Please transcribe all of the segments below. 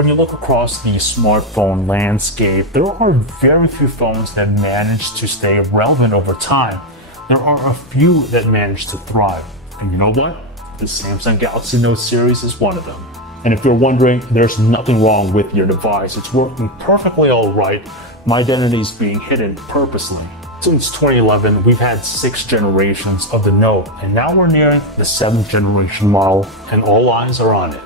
When you look across the smartphone landscape, there are very few phones that manage to stay relevant over time. There are a few that manage to thrive. And you know what? The Samsung Galaxy Note series is one of them. And if you're wondering, there's nothing wrong with your device. It's working perfectly all right. My identity is being hidden purposely. Since 2011, we've had 6 generations of the Note, and now we're nearing the 7th generation model, and all eyes are on it.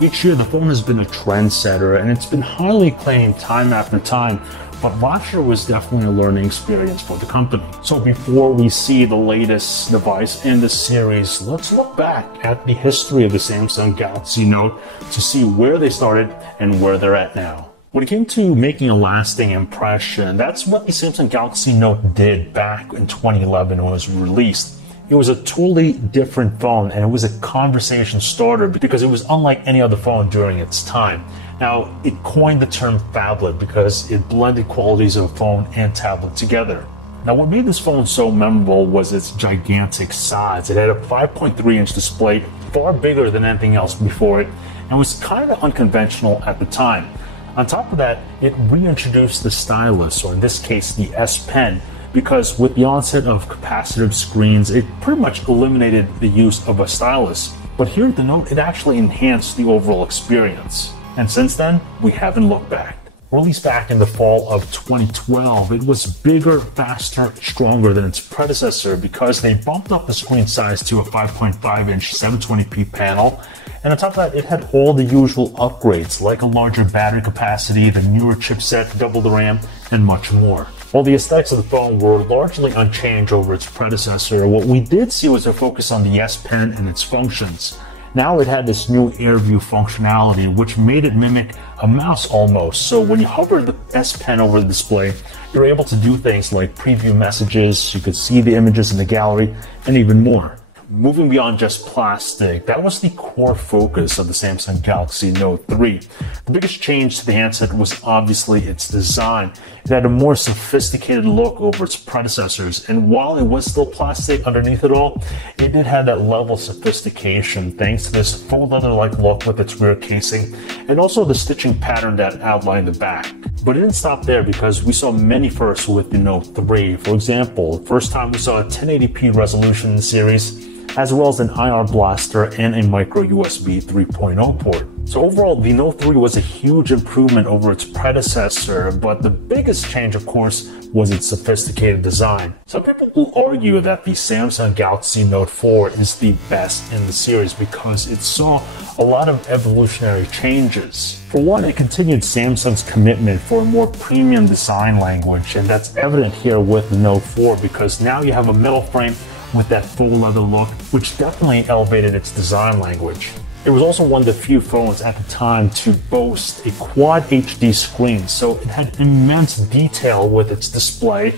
Each year, the phone has been a trendsetter, and it's been highly acclaimed time after time, but last year was definitely a learning experience for the company. So before we see the latest device in the series, let's look back at the history of the Samsung Galaxy Note to see where they started and where they're at now. When it came to making a lasting impression, that's what the Samsung Galaxy Note did back in 2011 when it was released. It was a totally different phone, and it was a conversation starter because it was unlike any other phone during its time. Now, it coined the term phablet because it blended qualities of a phone and tablet together. Now, what made this phone so memorable was its gigantic size. It had a 5.3-inch display, far bigger than anything else before it, and was kind of unconventional at the time. On top of that, it reintroduced the stylus, or in this case, the S Pen, because with the onset of capacitive screens, it pretty much eliminated the use of a stylus. But here at the Note, it actually enhanced the overall experience. And since then, we haven't looked back. Released back in the fall of 2012, it was bigger, faster, stronger than its predecessor because they bumped up the screen size to a 5.5-inch 720p panel. And on top of that, it had all the usual upgrades like a larger battery capacity, the newer chipset, double the RAM, and much more. While the aesthetics of the phone were largely unchanged over its predecessor, what we did see was a focus on the S Pen and its functions. Now it had this new air view functionality, which made it mimic a mouse almost. So when you hover the S Pen over the display, you're able to do things like preview messages, you could see the images in the gallery, and even more. Moving beyond just plastic, that was the core focus of the Samsung Galaxy Note 3. The biggest change to the handset was obviously its design. It had a more sophisticated look over its predecessors, and while it was still plastic underneath it all, it did have that level of sophistication thanks to this faux leather-like look with its rear casing, and also the stitching pattern that outlined the back. But it didn't stop there because we saw many firsts with the Note 3. For example, the first time we saw a 1080p resolution in the series, as well as an IR blaster and a micro USB 3.0 port. So overall, the Note 3 was a huge improvement over its predecessor, but the biggest change, of course, was its sophisticated design. Some people will argue that the Samsung Galaxy Note 4 is the best in the series because it saw a lot of evolutionary changes. For one, it continued Samsung's commitment for a more premium design language, and that's evident here with the Note 4 because now you have a metal frame with that full leather look, which definitely elevated its design language. It was also one of the few phones at the time to boast a Quad HD screen, so it had immense detail with its display,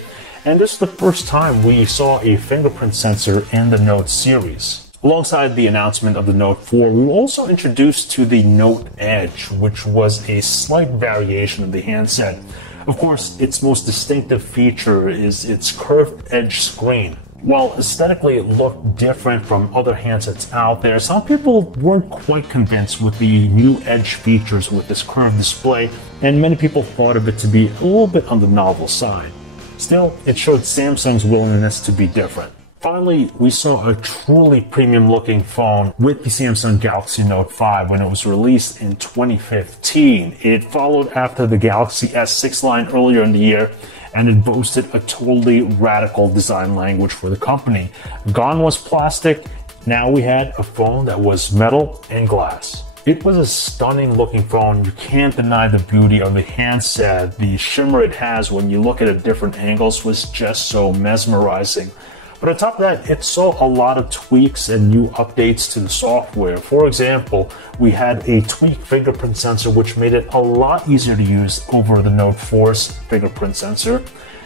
and this is the first time we saw a fingerprint sensor in the Note series. Alongside the announcement of the Note 4, we were also introduced to the Note Edge, which was a slight variation of the handset. Of course, its most distinctive feature is its curved edge screen. While aesthetically it looked different from other handsets out there, some people weren't quite convinced with the new edge features with this curved display, and many people thought of it to be a little bit on the novel side. Still, it showed Samsung's willingness to be different. Finally, we saw a truly premium looking phone with the Samsung Galaxy Note 5 when it was released in 2015. It followed after the Galaxy S6 line earlier in the year, and it boasted a totally radical design language for the company. Gone was plastic, now we had a phone that was metal and glass. It was a stunning looking phone. You can't deny the beauty of the handset. The shimmer it has when you look at it at different angles was just so mesmerizing. But on top of that, it saw a lot of tweaks and new updates to the software. For example, we had a tweaked fingerprint sensor which made it a lot easier to use over the Note 4's fingerprint sensor.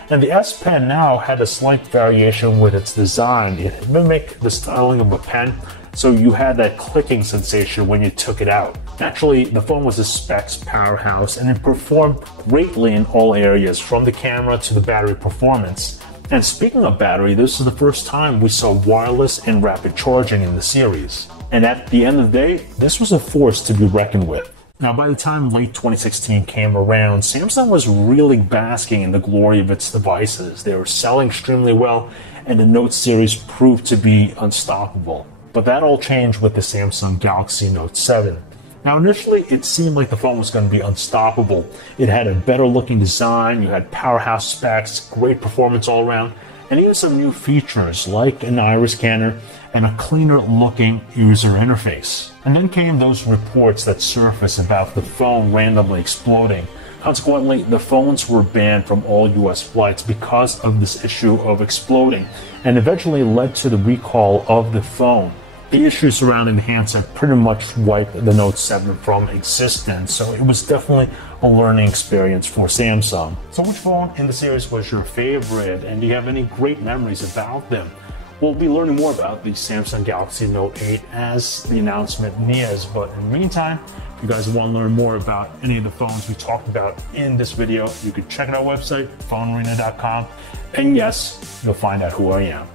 And the S Pen now had a slight variation with its design. It mimicked the styling of a pen, so you had that clicking sensation when you took it out. Naturally, the phone was a specs powerhouse and it performed greatly in all areas, from the camera to the battery performance. And speaking of battery, this is the first time we saw wireless and rapid charging in the series. And at the end of the day, this was a force to be reckoned with. Now, by the time late 2016 came around, Samsung was really basking in the glory of its devices. They were selling extremely well, and the Note series proved to be unstoppable. But that all changed with the Samsung Galaxy Note 7. Now, initially, it seemed like the phone was going to be unstoppable. It had a better looking design, you had powerhouse specs, great performance all around, and even some new features like an iris scanner and a cleaner looking user interface. And then came those reports that surfaced about the phone randomly exploding. Consequently, the phones were banned from all US flights because of this issue of exploding, and eventually led to the recall of the phone. The issues surrounding the handset pretty much wiped the Note 7 from existence, so it was definitely a learning experience for Samsung. So which phone in the series was your favorite, and do you have any great memories about them? We'll be learning more about the Samsung Galaxy Note 8 as the announcement nears, but in the meantime, if you guys want to learn more about any of the phones we talked about in this video, you can check out our website, PhoneArena.com, and yes, you'll find out who I am.